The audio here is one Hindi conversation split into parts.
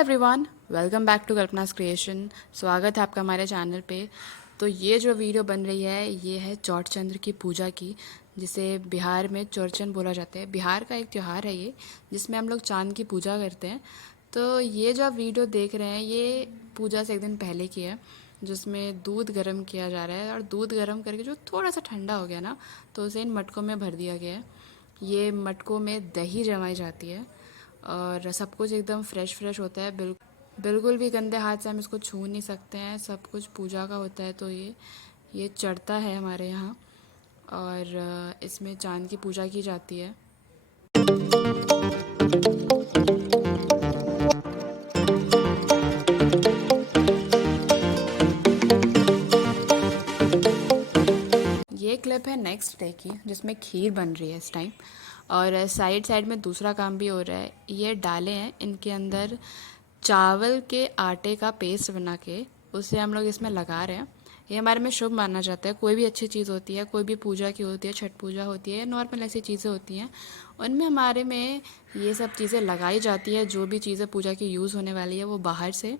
Everyone, welcome back to Kalpana's creation. स्वागत है आपका हमारे चैनल पे। तो ये जो वीडियो बन रही है ये है चौठ चंद्र की पूजा की, जिसे बिहार में चौरचन बोला जाता है। बिहार का एक त्यौहार है ये, जिसमें हम लोग चांद की पूजा करते हैं। तो ये जो आप वीडियो देख रहे हैं ये पूजा से एक दिन पहले की है, जिसमें दूध गर्म किया जा रहा है। और दूध गर्म करके जो थोड़ा सा ठंडा हो गया ना, तो उसे इन मटकों में भर दिया गया है। ये मटकों में दही जमाई जाती है और सब कुछ एकदम फ्रेश होता है। बिल्कुल भी गंदे हाथ से हम इसको छू नहीं सकते हैं। सब कुछ पूजा का होता है। तो ये चढ़ता है हमारे यहाँ और इसमें चांद की पूजा की जाती है। ये क्लिप है नेक्स्ट डे की, जिसमें खीर बन रही है इस टाइम। और साइड में दूसरा काम भी हो रहा है। ये डाले हैं, इनके अंदर चावल के आटे का पेस्ट बना के उसे हम लोग इसमें लगा रहे हैं। ये हमारे में शुभ माना जाता है। कोई भी अच्छी चीज़ होती है, कोई भी पूजा की होती है, छठ पूजा होती है, नॉर्मल ऐसी चीज़ें होती हैं, उनमें हमारे में ये सब चीज़ें लगाई जाती है। जो भी चीज़ें पूजा की यूज़ होने वाली है वो बाहर से।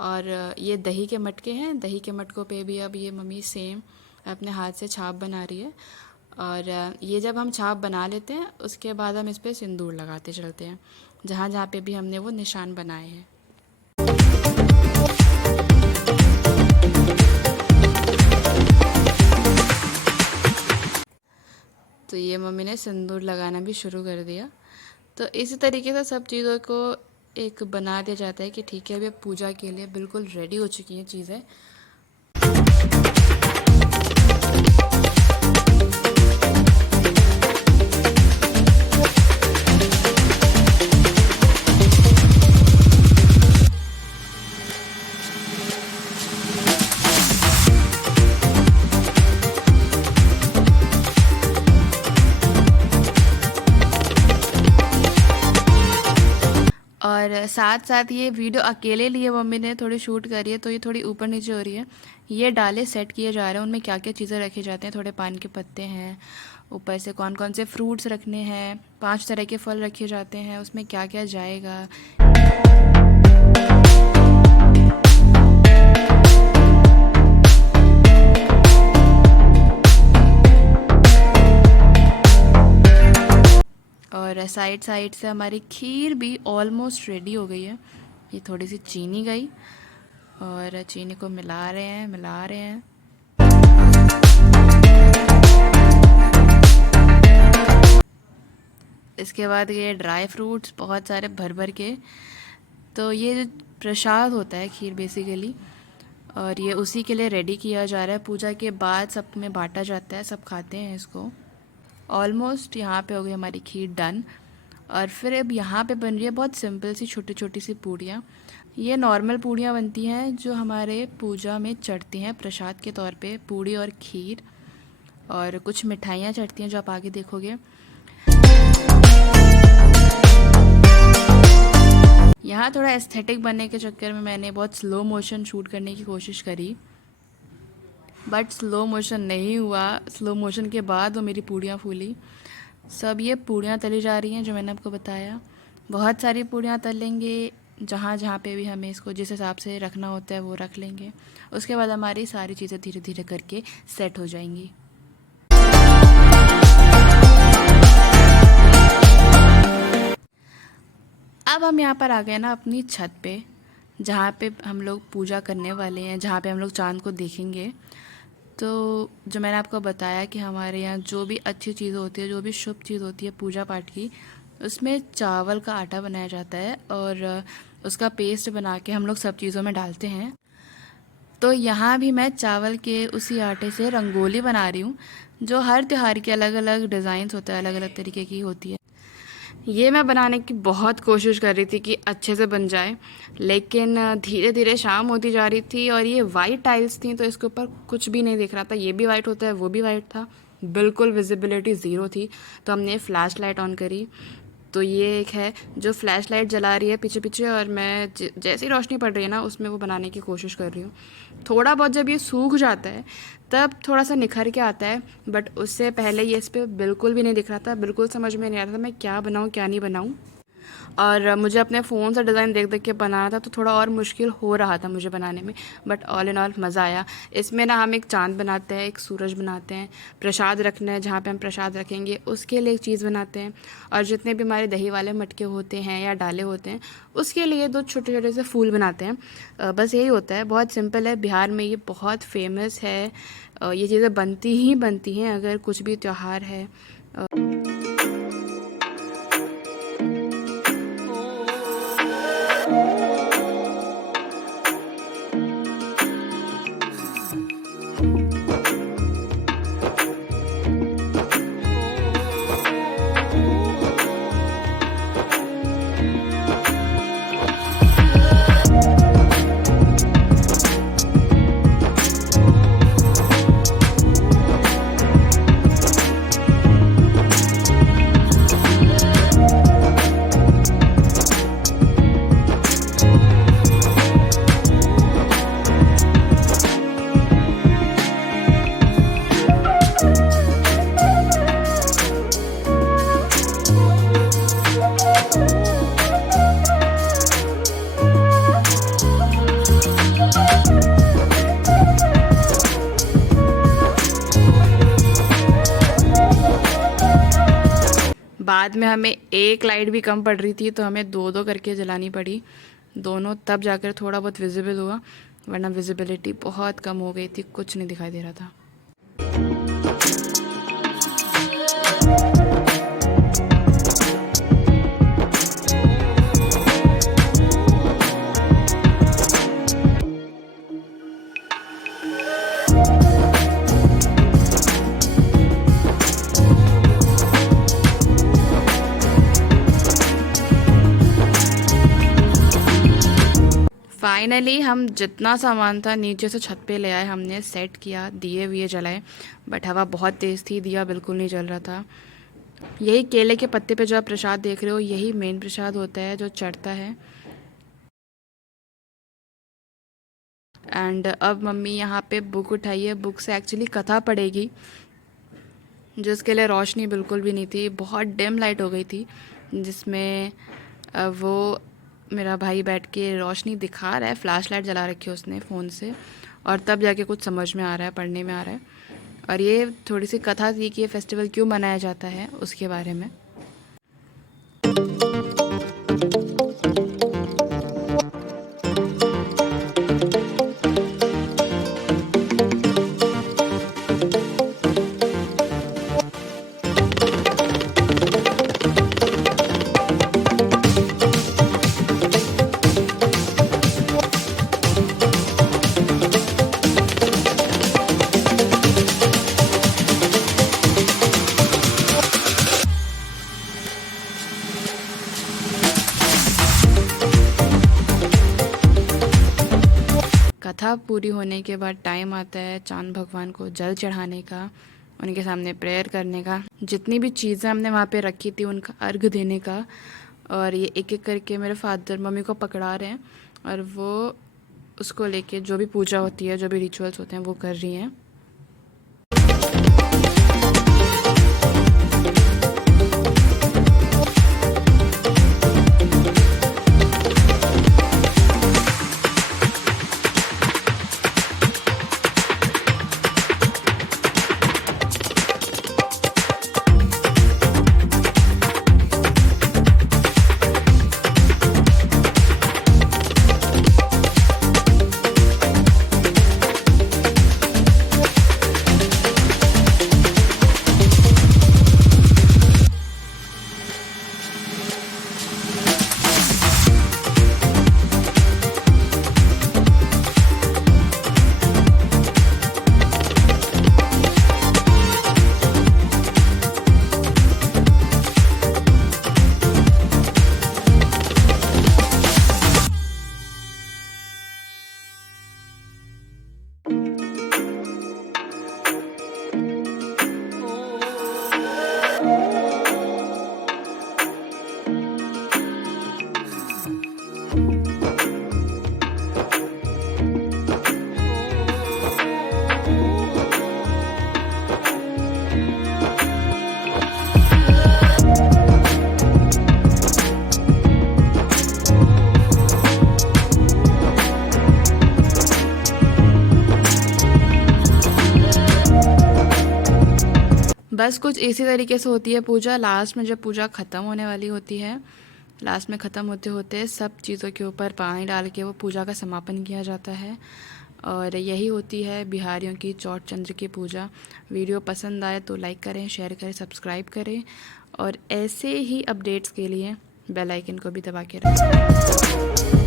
और ये दही के मटके हैं। दही के मटकों पे भी अब ये मम्मी सेम अपने हाथ से छाप बना रही है। और ये जब हम छाप बना लेते हैं उसके बाद हम इस पर सिंदूर लगाते चलते हैं, जहाँ जहाँ पे भी हमने वो निशान बनाए हैं। तो ये मम्मी ने सिंदूर लगाना भी शुरू कर दिया। तो इसी तरीके से सब चीज़ों को एक बना दिया जाता है कि ठीक है, अभी पूजा के लिए बिल्कुल रेडी हो चुकी हैं चीज़ें। और साथ साथ ये वीडियो अकेले लिए मम्मी ने थोड़ी शूट करी है, तो ये थोड़ी ऊपर नीचे हो रही है। ये डाले सेट किए जा रहे हैं, उनमें क्या क्या चीज़ें रखे जाते हैं। थोड़े पान के पत्ते हैं, ऊपर से कौन कौन से फ्रूट्स रखने हैं, 5 तरह के फल रखे जाते हैं, उसमें क्या क्या जाएगा। और साइड से हमारी खीर भी ऑलमोस्ट रेडी हो गई है। ये थोड़ी सी चीनी गई और चीनी को मिला रहे हैं। इसके बाद ये ड्राई फ्रूट्स बहुत सारे भर के। तो ये प्रसाद होता है खीर बेसिकली, और ये उसी के लिए रेडी किया जा रहा है। पूजा के बाद सब में बांटा जाता है, सब खाते हैं इसको। ऑलमोस्ट यहाँ पे हो गई हमारी खीर डन। और फिर अब यहाँ पे बन रही है बहुत सिंपल सी छोटी सी पूड़ियाँ। ये नॉर्मल पूड़ियाँ बनती हैं जो हमारे पूजा में चढ़ती हैं प्रसाद के तौर पे, पूड़ी और खीर। और कुछ मिठाइयाँ चढ़ती हैं जो आप आगे देखोगे। यहाँ थोड़ा एस्थेटिक बनने के चक्कर में मैंने बहुत स्लो मोशन शूट करने की कोशिश करी, बट स्लो मोशन नहीं हुआ। स्लो मोशन के बाद वो मेरी पूड़ियाँ फूली। सब ये पूड़ियाँ तली जा रही हैं जो मैंने आपको बताया। बहुत सारी पूड़ियाँ तलेंगे, जहाँ जहाँ पे भी हमें इसको जिस हिसाब से रखना होता है वो रख लेंगे। उसके बाद हमारी सारी चीज़ें धीरे धीरे करके सेट हो जाएंगी। अब हम यहाँ पर आ गए ना अपनी छत पे, जहाँ पे हम लोग पूजा करने वाले हैं, जहाँ पे हम लोग चांद को देखेंगे। तो जो मैंने आपको बताया कि हमारे यहाँ जो भी अच्छी चीज़ होती है, जो भी शुभ चीज़ होती है पूजा पाठ की, उसमें चावल का आटा बनाया जाता है और उसका पेस्ट बना के हम लोग सब चीज़ों में डालते हैं। तो यहाँ भी मैं चावल के उसी आटे से रंगोली बना रही हूँ, जो हर त्यौहार के अलग अलग डिज़ाइंस होता है, अलग अलग तरीके की होती है। ये मैं बनाने की बहुत कोशिश कर रही थी कि अच्छे से बन जाए, लेकिन धीरे धीरे शाम होती जा रही थी और ये वाइट टाइल्स थी, तो इसके ऊपर कुछ भी नहीं दिख रहा था। ये भी वाइट होता है, वो भी वाइट था, बिल्कुल विजिबिलिटी ज़ीरो थी। तो हमने फ्लैश लाइट ऑन करी तो ये एक है जो फ्लैश लाइट जला रही है पीछे पीछे, और मैं जैसी रोशनी पड़ रही है ना उसमें वो बनाने की कोशिश कर रही हूँ। थोड़ा बहुत जब ये सूख जाता है तब थोड़ा सा निखर के आता है, बट उससे पहले ये इस पर बिल्कुल भी नहीं दिख रहा था, बिल्कुल समझ में नहीं आ रहा था मैं क्या बनाऊँ क्या नहीं बनाऊँ। और मुझे अपने फ़ोन से डिज़ाइन देख देख के बनाना था, तो थोड़ा और मुश्किल हो रहा था मुझे बनाने में, बट ऑल इन ऑल मज़ा आया। इसमें ना हम एक चाँद बनाते हैं, एक सूरज बनाते हैं, प्रसाद रखना है जहाँ पे हम प्रसाद रखेंगे उसके लिए एक चीज़ बनाते हैं, और जितने भी हमारे दही वाले मटके होते हैं या डाले होते हैं उसके लिए 2 छोटे छोटे से फूल बनाते हैं। बस यही होता है, बहुत सिंपल है। बिहार में ये बहुत फेमस है, ये चीज़ें बनती ही बनती हैं अगर कुछ भी त्यौहार है। बाद में हमें एक लाइट भी कम पड़ रही थी तो हमें 2-2 करके जलानी पड़ी दोनों, तब जाकर थोड़ा बहुत विजिबल हुआ, वरना विजिबिलिटी बहुत कम हो गई थी, कुछ नहीं दिखाई दे रहा था। फाइनली हम जितना सामान था नीचे से छत पे ले आए, हमने सेट किया, दिए विए जलाए, बट हवा बहुत तेज़ थी, दिया बिल्कुल नहीं जल रहा था। यही केले के पत्ते पे जो आप प्रसाद देख रहे हो यही मेन प्रसाद होता है जो चढ़ता है। एंड अब मम्मी यहाँ पे बुक उठाई है, बुक से एक्चुअली कथा पढ़ेगी, जिसके लिए रोशनी बिल्कुल भी नहीं थी, बहुत डिम लाइट हो गई थी, जिसमें वो मेरा भाई बैठ के रोशनी दिखा रहा है, फ्लैश लाइट जला रखी है उसने फ़ोन से, और तब जाके कुछ समझ में आ रहा है, पढ़ने में आ रहा है। और ये थोड़ी सी कथा थी कि ये फेस्टिवल क्यों मनाया जाता है उसके बारे में। कथा पूरी होने के बाद टाइम आता है चांद भगवान को जल चढ़ाने का, उनके सामने प्रेयर करने का, जितनी भी चीज़ें हमने वहाँ पे रखी थी उनका अर्घ देने का। और ये एक एक करके मेरे फादर मम्मी को पकड़ा रहे हैं और वो उसको लेके जो भी पूजा होती है, जो भी रिचुअल्स होते हैं वो कर रही हैं। बस कुछ इसी तरीके से होती है पूजा। लास्ट में जब पूजा ख़त्म होने वाली होती है, लास्ट में ख़त्म होते होते सब चीज़ों के ऊपर पानी डाल के वो पूजा का समापन किया जाता है। और यही होती है बिहारियों की चौठ चंद्र की पूजा। वीडियो पसंद आए तो लाइक करें, शेयर करें, सब्सक्राइब करें और ऐसे ही अपडेट्स के लिए बेल आइकन को भी दबा के रखें।